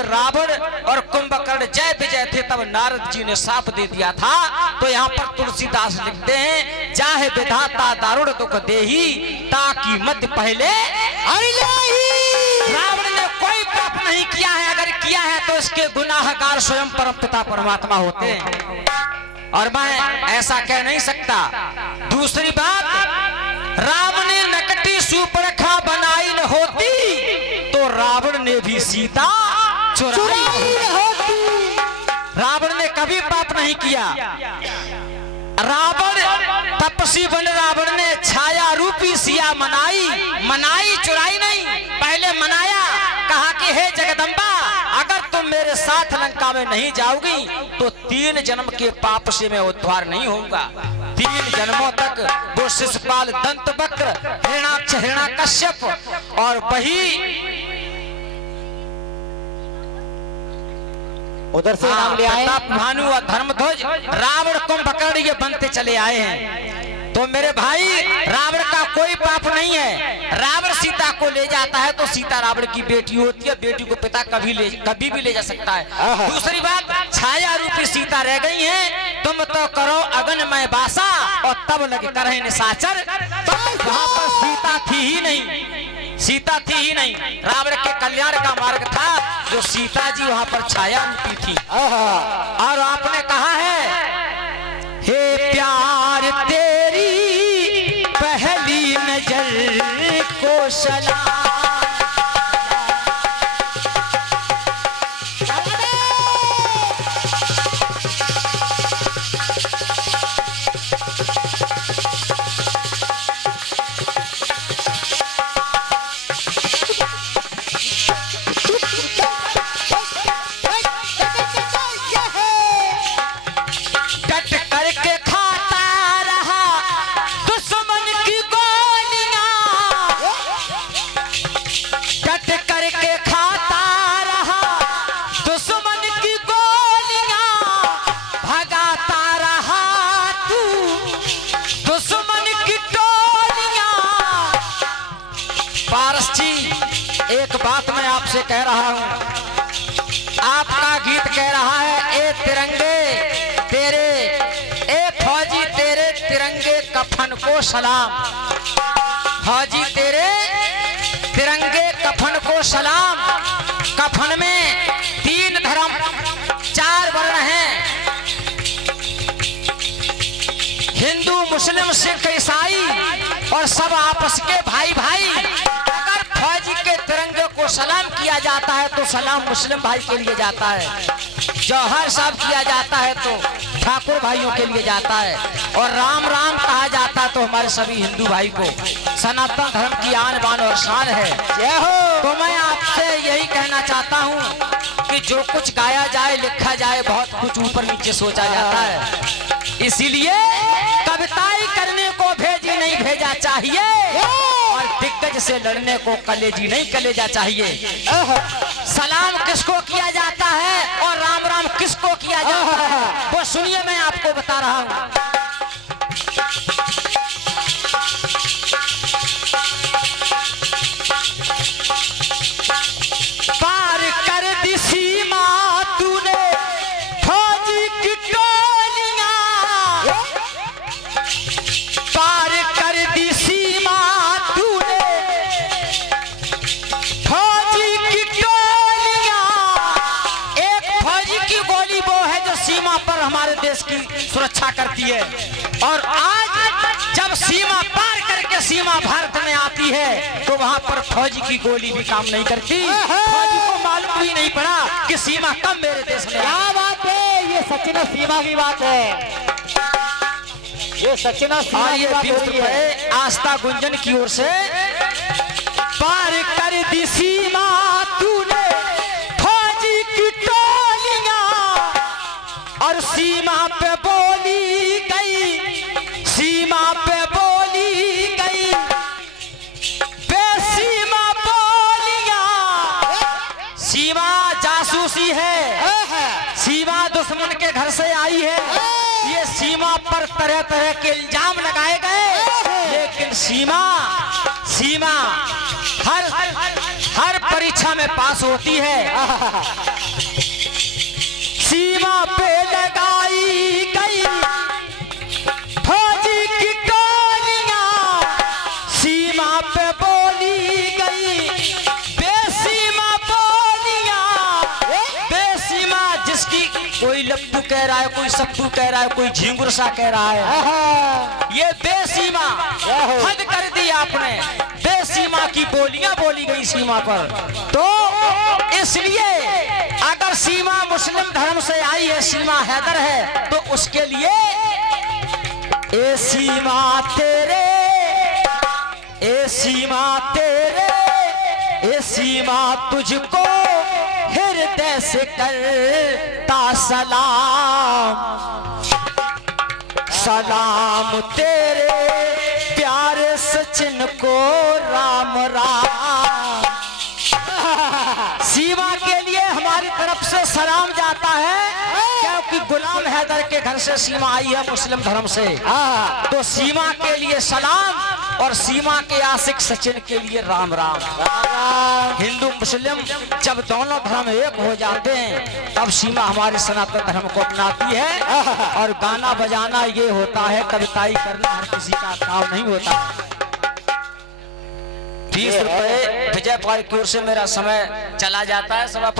रावण और कुंभकर्ण जय विजय थे तब नारद जी ने साप दे दिया था। तो यहाँ पर तुलसीदास लिखते हैं, चाहे विधाता दारुण दुख देही ताकि मध्य पहले। रावण ने कोई पाप नहीं किया है, अगर किया है तो इसके गुनाहगार स्वयं परमपिता परमात्मा होते हैं, और मैं ऐसा कह नहीं सकता। दूसरी बात, राम ने नकटी सूपरेखा बनाई न होती तो रावण ने भी सीता चुराई होती। रावण ने कभी पाप नहीं किया। रावण तपस्वी बने, रावण ने छाया रूपी सिया मनाई चुराई नहीं, पहले मनाया, कहा कि हे जगदम्बा, अगर तुम मेरे साथ लंका में नहीं जाओगी तो 3 जन्म के पाप से मैं उद्धार नहीं होऊंगा। 3 जन्मों तक वो शिशुपाल, दंतवक्र, हिरणाक्ष, हिरण्याकश्यप और वही उधर से नाम ले आए भानु और धर्मध्वज, रावण कुंभकर्ण ये बनते चले आए हैं। तो मेरे भाई, रावण का कोई पाप नहीं है। रावण सीता को ले जाता है तो सीता रावण की बेटी होती है, बेटी को पिता कभी भी ले जा सकता है। दूसरी बात, छाया रूपी सीता रह गई है, तुम तो करो अगन में बासा और तब लगे करहे निशाचर। वहां पर सीता थी ही नहीं, रावण के कल्याण का मार्ग था जो सीता जी वहां पर छाया रूपी थी। और आपने कहा है, हे प्यार तेरी पहली नजर को सलाम। एक बात मैं आपसे कह रहा हूं, आपका गीत कह रहा है, ए तिरंगे तेरे, ए फौजी तेरे तिरंगे कफन को सलाम। फौजी तेरे तिरंगे कफन को सलाम। कफन में 3 धर्म 4 वर्ण हैं, हिंदू मुस्लिम सिख ईसाई, और सब आपस के भाई भाई। फौजी के तिरंगे को सलाम किया जाता है तो सलाम मुस्लिम भाई के लिए जाता है, जौहर साहब किया जाता है तो ठाकुर भाइयों के लिए जाता है, और राम राम कहा जाता है तो हमारे सभी हिंदू भाई को। सनातन धर्म की आन बान और शान है। जय हो। तो मैं आपसे यही कहना चाहता हूँ कि जो कुछ गाया जाए, लिखा जाए, बहुत कुछ ऊपर नीचे सोचा जाता है, इसीलिए कविताएं करने को भेजी नहीं भेजा चाहिए, और दिग्गज से लड़ने को कलेजी नहीं कलेजा चाहिए। सलाम किसको किया जाता है और राम राम किसको किया जाता है, वो सुनिए, मैं आपको बता रहा हूं। पार कर दी सीमा तूने फौजी की टोलियां, पार कर दी सीमा तूने फौजी की टोलियां। एक फौजी की गोली वो है जो सीमा पर हमारे देश की सुरक्षा करती है, और आज जब सीमा पार करके सीमा भारत में आती है तो वहां पर फौजी की गोली भी काम नहीं करती। फौजी को मालूम भी नहीं पड़ा कि सीमा कब मेरे देश में। क्या बात है, ये सचिन सीमा की बात है, ये सचिन सीमा की बात हो रही है। आस्था गुंजन की ओर से, पार कर दी सीमा तूने फौजी की टोलियां, और सीमा पे बोली गई, सीमा पे बोली गई बेसीमा बोलियां। सीमा जासूसी है, सीमा दुश्मन के घर से आई है, ये सीमा पर तरह तरह के इल्जाम लगाए गए, लेकिन सीमा हर परीक्षा में पास होती है। सीमा पे लगाई गई फौजी की गोलियां, सीमा पे बोली गई बेसीमा बोलियां, बेसीमा जिसकी कोई लप्पू कह रहा है, कोई सप्पू कह रहा है, कोई झिंगुर सा कह रहा है। ये बेसीमा हद कर दी आपने, बेसीमा की बोलियां बोली गई सीमा पर। तो इसलिए अगर सीमा मुस्लिम धर्म से आई है, सीमा हैदर है, तो उसके लिए ए सीमा तेरे, ए सीमा तेरे, ए सीमा तुझको हृदय से करता सलाम, सलाम तेरे प्यारे सचिन को राम राम। सीमा के लिए हमारी तरफ से सलाम जाता है, क्योंकि गुलाम हैदर के घर से सीमा आई है, मुस्लिम धर्म से। तो सीमा के लिए सलाम और सीमा के आशिक सचिन के लिए राम राम। हिंदू मुस्लिम जब दोनों धर्म एक हो जाते हैं, तब सीमा हमारे सनातन धर्म को अपनाती है। और गाना बजाना ये होता है, कविताई करना हर किसी का काम नहीं होता। 20 रुपए विजय पाल की ओर से मेरा समय चला जाता है। सब आपको